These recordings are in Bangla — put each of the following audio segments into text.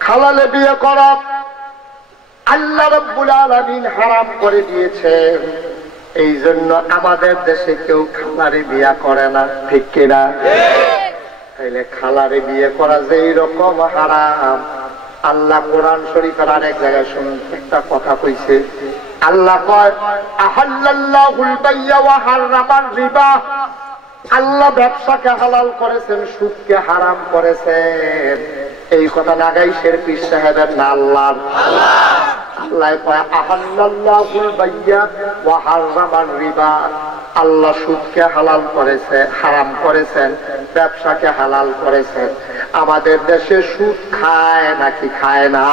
খালালে বিয়ে করা আল্লাহ রব্বুল আলমিন হারাম করে দিয়েছেন এই জন্য আমাদের দেশে কেউ খালারে বিয়া করে না ঠিক কিনা? তাইলে খালারে বিয়ে করা যে রকম হারাম। আল্লাহ কোরআন শরীফের আরেক জায়গায় শুনুন, একটা কথা কইছে। আল্লাহ আহাল্লাল্লাহুল বাইয়া ওয়া হাররামান রিবা। আল্লাহ ব্যবসাকে হালাল করেছেন, সুদকে হারাম করেছেন। এই কথা নাগাইশের পীর সাহেবের না আল্লাহর আল্লাহ কয় আহাল্লাল্লাহুল বাইয়া ওয়া হাররামান রিবা। আল্লাহ সুদকে হালাল করেছে, হারাম করেছেন, ব্যবসাকে হালাল করেছেন। আমাদের দেশে সুদ খায় নাকি খায় না?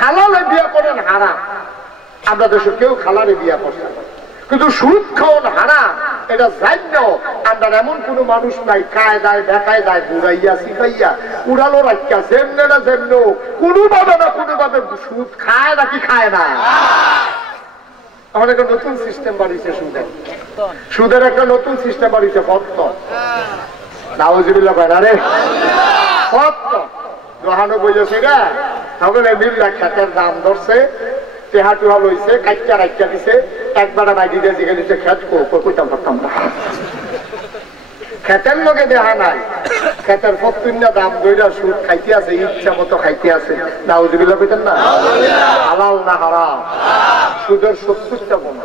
হালালে বিয়ে করেন হারাম। আমরা দেশে কেউ খালারে বিয়ে করছে। কিন্তু সুদ খাওয়ান হারাম, এটা জান্য। আমরা এমন কোন মানুষ নাই, কায়দায় দেখায় দেয় বুড়াইয়া শিখাইয়া উড়ালো রাখিয়া যেমনে না যেমন কোনোভাবে না কোনোভাবে সুদ খায় নাকি খায় না। আমার একটা নতুন সিস্টেম বাড়িছে সুদের। সুদের একটা নতুন সিস্টেম বাড়িছে সত্য নাওজিবিল্লা কয় না রে? সত্য। দোহানো বইলেছে রে তখন মিল্লা খেতের দাম ধরছে টেহা টুহা লইছে কাইটা রাইটা দিছে একবার বাইদি দিয়ে জিগে খেত কইতাম পারতাম না। খেতের লোকে দেখা নাই। খেতের প্রত্যুন্যা দাম দইরা সুদ খাইতে আছে ইচ্ছা মতো খাইতে আছে। নাউজুবিল্লা কইতেন না? হালাল না হারাম? সুদের সত্তরটা গোনা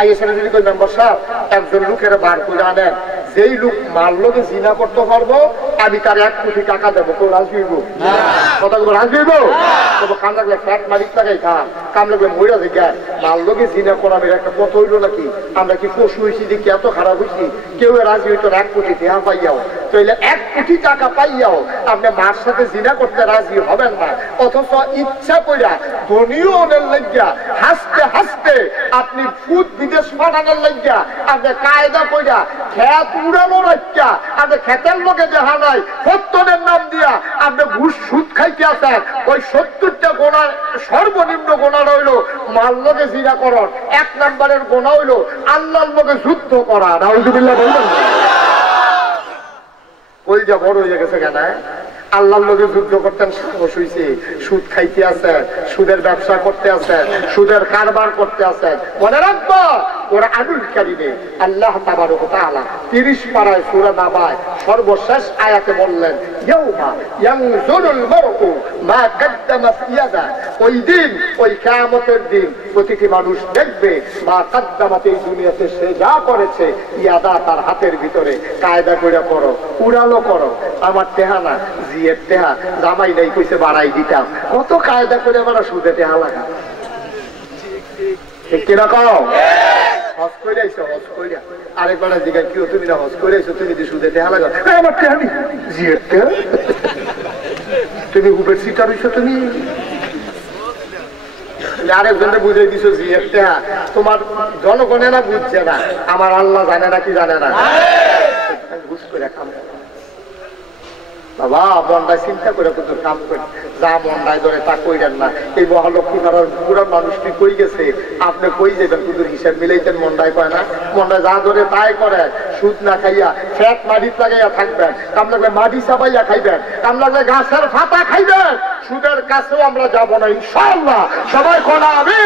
আই আই যদি মেম্বার সাহেব একজন লোকের বার করে আনেন। যেই লোক মাল লগে জিনা করতে পারব আমি তার এক কোটি টাকা দেবো। কেউ রাজবইব কথা বলব রাজবইব তবে কাম লাগলে ফ্যাট মালিক লাগাই খা কাম লাগলে মহিলা থেকে মাল লগে জিনা করা একটা কত হইল নাকি? আমরা কি পশু হয়েছি এত খারাপ হয়েছি কেউ রাজি হইতো এক কোটি টেহা পাইয়াও। তাইলে এক কোটি টাকা পাইয়াও আপনি মার সাথে জিনা করতে রাজি হবেন না। অথচ ইচ্ছা কইরা ধনীয় ওনের লাগিয়া হাসতে হাসতে আপনি ফুট বিদেশ পাঠানোর লাগিয়া আপনি কায়দা কইরা খেত উড়ানো রাখিয়া আপনি খেতের লোকে দেখা নাই সত্তরের নাম দিয়া আপনি ঘুষ সুদ খাইতে আসেন ওই সত্তরটা গোনার সর্বনিম্ন গোনা রইল মাল লোকে জিরা করন এক নম্বরের গোনা হইল আল্লাহর লোকে যুদ্ধ করা। রাউজুবিল্লাহ বলবেন যা বড় হয়ে গেছে কেন? আল্লাহর লোকে যুদ্ধ করতেন, সাহস হইছে। সুদ খাইতে আছে, সুদের ব্যবসা করতে আছে, সুদের কারবার করতে আছে। মনে রাখব ওরা আনুল কারিমে আল্লাহ তাবারক তাআলা 30 পারায় সূরা সর্বশেষ আয়াতে বললেন, ইয়াউমা মা কদ্দামাত ইয়াদা। ওই দিন, ওই কিয়ামতের দিন প্রতিটি মানুষ দেখবে মা কদ্দামাত এই দুনিয়াতে সে যা করেছে, ইয়াদা তার হাতের ভিতরে। কায়দা করে করো উড়ালো করো। আমার টেহা না, জিয়ের তেহা জামাই নাই কইছে, বাড়াই দিতাম। কত কায়দা করে আমরা সুদে টেহা লাগা। ঠিক কীরকম হজ করে আইছো হজ কইরা। আরেকবার জিজ্ঞাসা কি তুমি না হজ করে আইছো তুমি যে সুদে টেহা লাগা আমার টেহা জিয়ের তুমি উবের সিটার হইছো তুমি। আরেকজনে বুঝে দিছো জিয়ের টেহা তোমার জনগণে না বুঝছে না আমার আল্লাহ জানে না কি জানে না। ঘুষ করে করো। বাবা মন্ডায় চিন্তা করে কত কাম করে। যা মন্ডায় ধরে তা কইরেন না। এই মহালক্ষ্মী পাড়ার পুরা মানুষটি কই গেছে? আপনি কই যাবেন? কিন্তু হিসাব মিলাইতেন মন্ডায় কয় না? মন্ডায় যা ধরে তাই করে সুদ না খাইয়া, ফ্যাট মাটি লাগাইয়া থাকবেন। কাম লাগলে মাটি চাপাইয়া খাইবেন। কাম লাগলে গাছের ফাতা খাইবেন। সুদের কাছেও আমরা যাব না, ইনশাআল্লাহ। সবাই কোনা আমি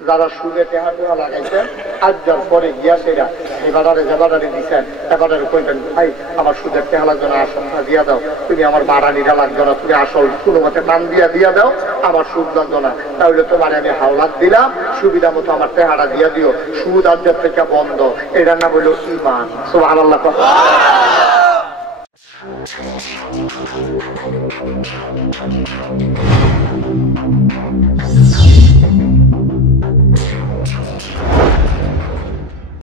যারা সুদে টেহা টেহা লাগাইছেন আজ যার পরে গিয়া সেরা। এবারে যেবারে দিচ্ছেন এবারে কইবেন, ভাই, আমার সুদের টেহা লাগবে না আসলটা দিয়া দাও। তুমি আমার বাড়ানিটা লাগবে না তুমি আসল কোনো মতে টান দিয়া দিয়া দাও, আমার সুদ লাগবে না তাহলে তোমার আমি হাওলাত দিলাম, সুবিধা মতো আমার টেহাটা দিয়া দিও। সুদ আজকের থেকে বন্ধ। এটার নাম হইল ইমান সোহান আল্লাহ